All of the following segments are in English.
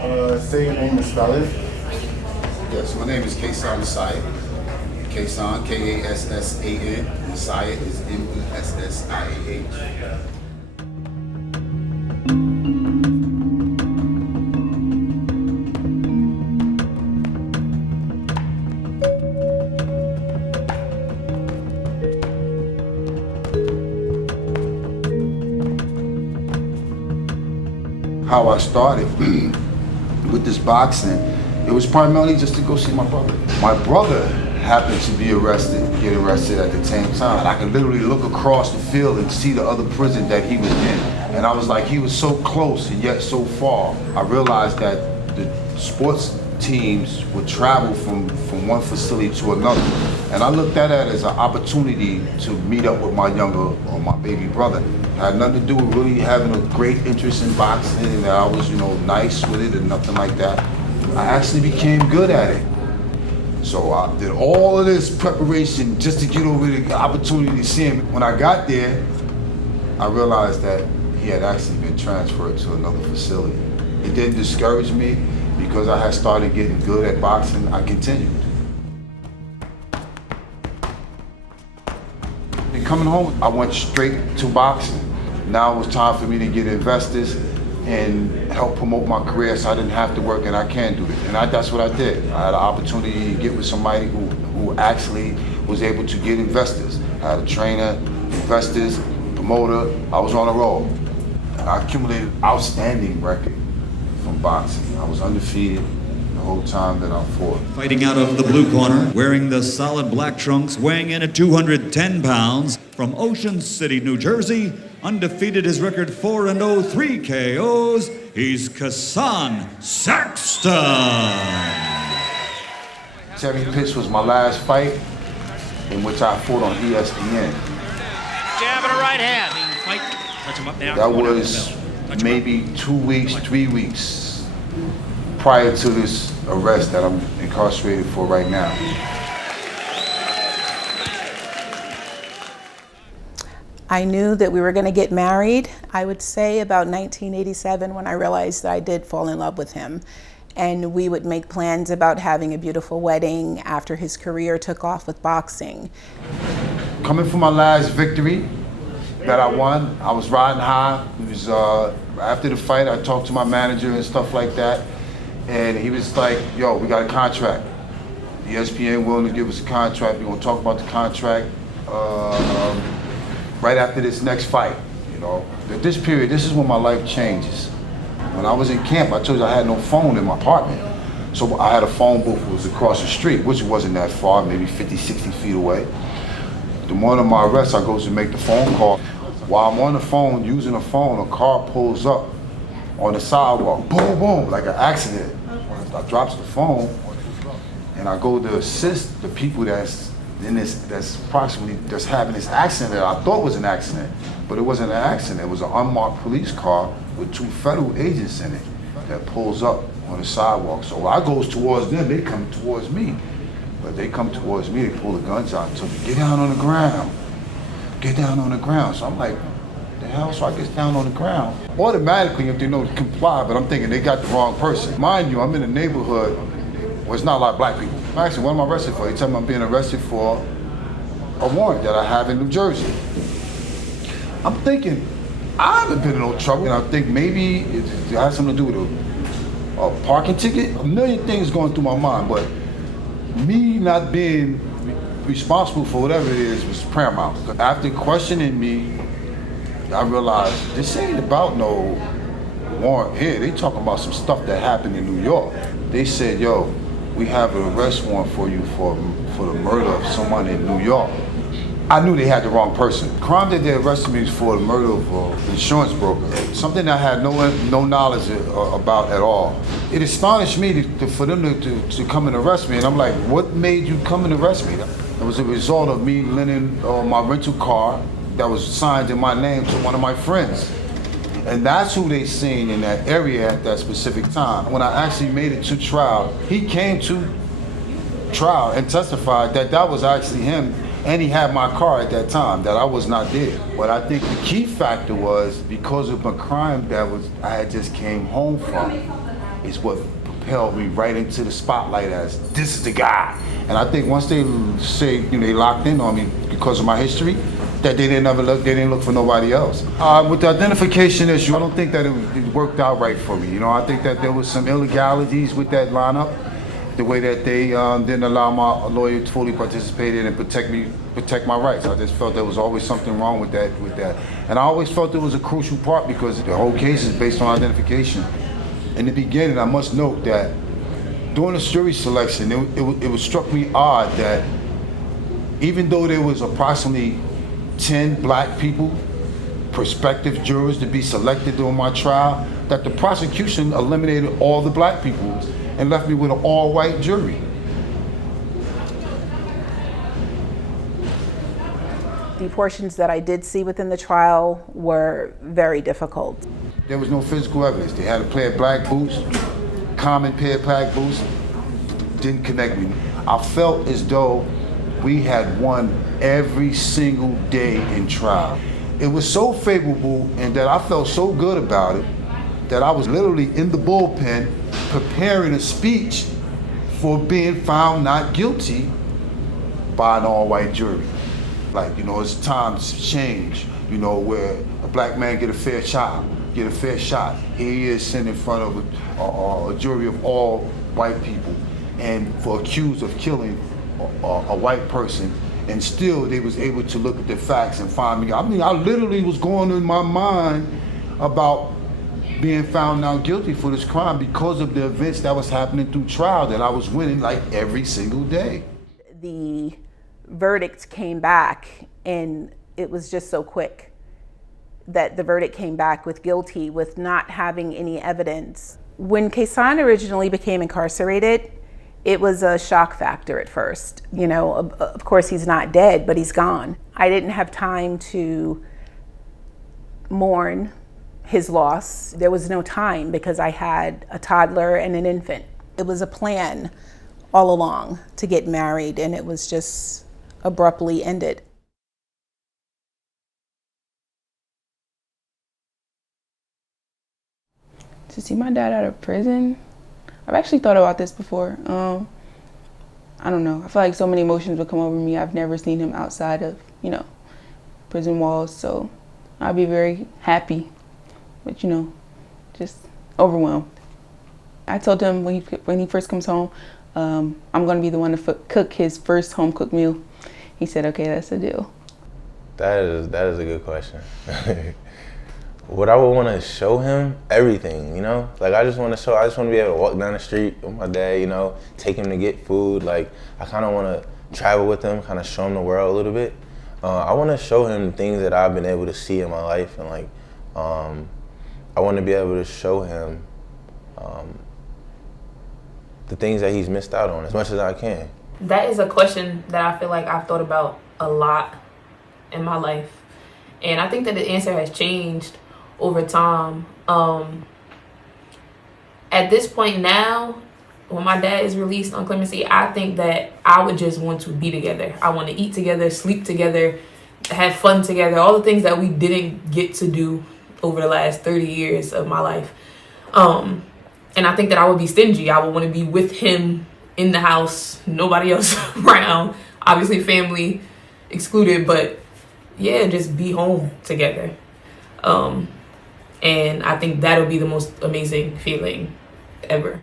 Say your name and spell it. Yes, my name is Kassan. Kassan, Kassan. Messiah is Messiah. How I started with this boxing, it was primarily just to go see my brother. My brother happened to be get arrested at the same time. I could literally look across the field and see the other prison that he was in. And I was like, he was so close and yet so far. I realized that the sports teams would travel from one facility to another. And I looked at it as an opportunity to meet up with my baby brother. It had nothing to do with really having a great interest in boxing and that I was, nice with it and nothing like that. I actually became good at it. So I did all of this preparation just to get over the opportunity to see him. When I got there, I realized that he had actually been transferred to another facility. It didn't discourage me because I had started getting good at boxing. I continued. And coming home, I went straight to boxing. Now it was time for me to get investors and help promote my career so I didn't have to work, and I can do it. And that's what I did. I had an opportunity to get with somebody who actually was able to get investors. I had a trainer, investors, promoter. I was on a roll. And I accumulated an outstanding record from boxing. I was undefeated the whole time that I fought. Fighting out of the blue corner, wearing the solid black trunks, weighing in at 210 pounds, from Ocean City, New Jersey, undefeated, his record 4-0, 3 KOs, he's Kassan Saxton. Terry Pitts was my last fight in which I fought on ESPN. Jab and a right hand. Touch him up now. That was maybe 2 weeks, 3 weeks prior to this arrest that I'm incarcerated for right now. I knew that we were going to get married, I would say about 1987, when I realized that I did fall in love with him. And we would make plans about having a beautiful wedding after his career took off with boxing. Coming from my last victory that I won, I was riding high. It was after the fight, I talked to my manager and stuff like that. And he was like, yo, we got a contract. ESPN willing to give us a contract. We're gonna talk about the contract right after this next fight. At this period, this is when my life changes. When I was in camp, I told you I had no phone in my apartment. So I had a phone booth that was across the street, which wasn't that far, maybe 50, 60 feet away. The morning of my arrest, I go to make the phone call. While I'm on the phone, using the phone, a car pulls up on the sidewalk, boom, boom, like an accident. I drops the phone, and I go to assist the people that's having this accident that I thought was an accident, but it wasn't an accident. It was an unmarked police car with 2 federal agents in it that pulls up on the sidewalk. So I goes towards them, they come towards me. But they come towards me, they pull the guns out and tell me, get down on the ground. Get down on the ground. So I'm like, the hell? So I get down on the ground. Automatically, if they know to comply, but I'm thinking they got the wrong person. Mind you, I'm in a neighborhood where it's not a lot of black people. Actually, what am I arrested for? They tell me I'm being arrested for a warrant that I have in New Jersey. I'm thinking, I haven't been in no trouble. And I think maybe it has something to do with a parking ticket. A million things going through my mind, but me not being responsible for whatever it is was paramount. After questioning me, I realized this ain't about no warrant here. They talking about some stuff that happened in New York. They said, yo, we have an arrest warrant for you for the murder of someone in New York. I knew they had the wrong person. The crime that they arrested me for the murder of an insurance broker. Something I had no knowledge about at all. It astonished me for them to come and arrest me. And I'm like, what made you come and arrest me? It was a result of me lending my rental car that was signed in my name to one of my friends. And that's who they seen in that area at that specific time. When I actually made it to trial, he came to trial and testified that that was actually him, and he had my car at that time, that I was not there. But I think the key factor was because of a crime that I had just came home from. is what propelled me right into the spotlight as this is the guy. And I think once they say, you know, they locked in on me because of my history, that they didn't look for nobody else. With the identification issue, I don't think that it worked out right for me. You know, I think that there was some illegalities with that lineup, the way that they didn't allow my lawyer to fully participate in and protect my rights. I just felt there was always something wrong with that. And I always felt it was a crucial part because the whole case is based on identification. In the beginning, I must note that during the jury selection, it struck me odd that even though there was approximately 10 black people, prospective jurors to be selected during my trial, that the prosecution eliminated all the black people and left me with an all-white jury. The portions that I did see within the trial were very difficult. There was no physical evidence. They had a pair of black boots, common pair of black boots, didn't connect me. I felt as though we had won every single day in trial. It was so favorable and that I felt so good about it that I was literally in the bullpen preparing a speech for being found not guilty by an all-white jury. Like, you know, as times change, you know, where a black man get a fair shot. Here he is sitting in front of a jury of all white people and for accused of killing a white person, and still they was able to look at the facts and find me. I mean, I literally was going in my mind about being found now guilty for this crime because of the events that was happening through trial that I was winning like every single day. The verdict came back and it was just so quick that the verdict came back with guilty with not having any evidence. When Kassan originally became incarcerated, it was a shock factor at first. You know, of course he's not dead, but he's gone. I didn't have time to mourn his loss. There was no time because I had a toddler and an infant. It was a plan all along to get married, and it was just abruptly ended. To see my dad out of prison, I've actually thought about this before. I don't know. I feel like so many emotions would come over me. I've never seen him outside of, you know, prison walls. So I'd be very happy, but, you know, just overwhelmed. I told him when he first comes home, I'm going to be the one to cook his first home cooked meal. He said, okay, that's a deal. That is a good question. What I would want to show him, everything, you know? Like, I just want to be able to walk down the street with my dad, you know, take him to get food. Like, I kind of want to travel with him, kind of show him the world a little bit. I want to show him things that I've been able to see in my life, and like, I want to be able to show him the things that he's missed out on as much as I can. That is a question that I feel like I've thought about a lot in my life. And I think that the answer has changed over time. At this point now, when my dad is released on clemency, I think that I would just want to be together. I want to eat together, sleep together, have fun together, all the things that we didn't get to do over the last 30 years of my life. And I think that I would be stingy. I would want to be with him in the house, nobody else around, obviously family excluded, but yeah, just be home together. And I think that'll be the most amazing feeling ever.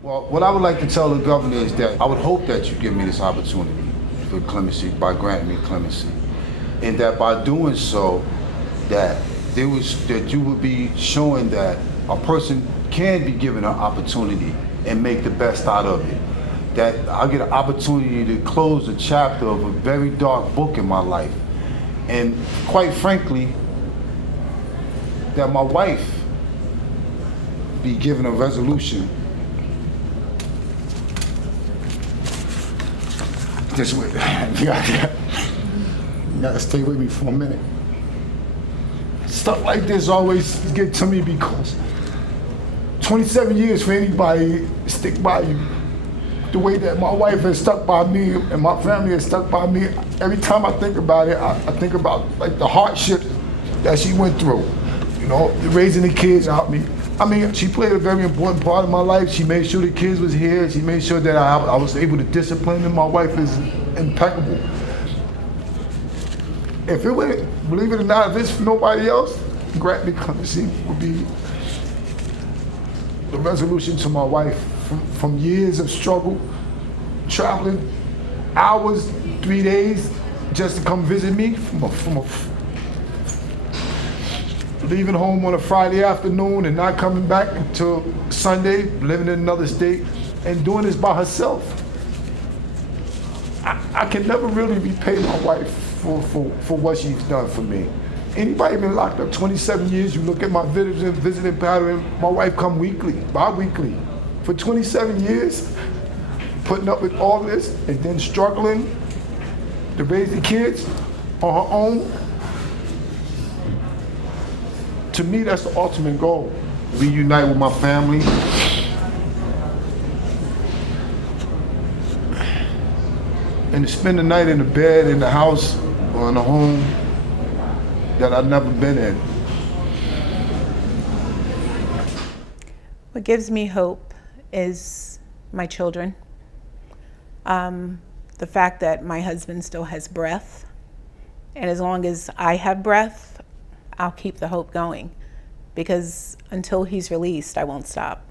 Well, what I would like to tell the governor is that I would hope that you give me this opportunity for clemency, by granting me clemency. And that by doing so, that you would be showing that a person can be given an opportunity and make the best out of it. That I get an opportunity to close a chapter of a very dark book in my life. And quite frankly, that my wife be given a resolution. Just wait, you gotta stay with me for a minute. Stuff like this always get to me because 27 years for anybody to stick by you. The way that my wife has stuck by me and my family has stuck by me, every time I think about it, I think about like the hardships that she went through. You know, raising the kids out me. I mean, she played a very important part of my life. She made sure the kids was here. She made sure that I was able to discipline them. My wife is impeccable. If it were, believe it or not, if it's for nobody else, Grant McClemency would be the resolution to my wife from years of struggle, traveling hours, 3 days, just to come visit me leaving home on a Friday afternoon and not coming back until Sunday, living in another state, and doing this by herself. I can never really repay my wife for what she's done for me. Anybody been locked up 27 years, you look at my visiting pattern, my wife come weekly, bi-weekly. For 27 years, putting up with all this and then struggling to raise the kids on her own. To me, that's the ultimate goal. Reunite with my family. And to spend the night in the bed, in the house, or in a home that I've never been in. What gives me hope is my children. The fact that my husband still has breath. And as long as I have breath, I'll keep the hope going, because until he's released, I won't stop.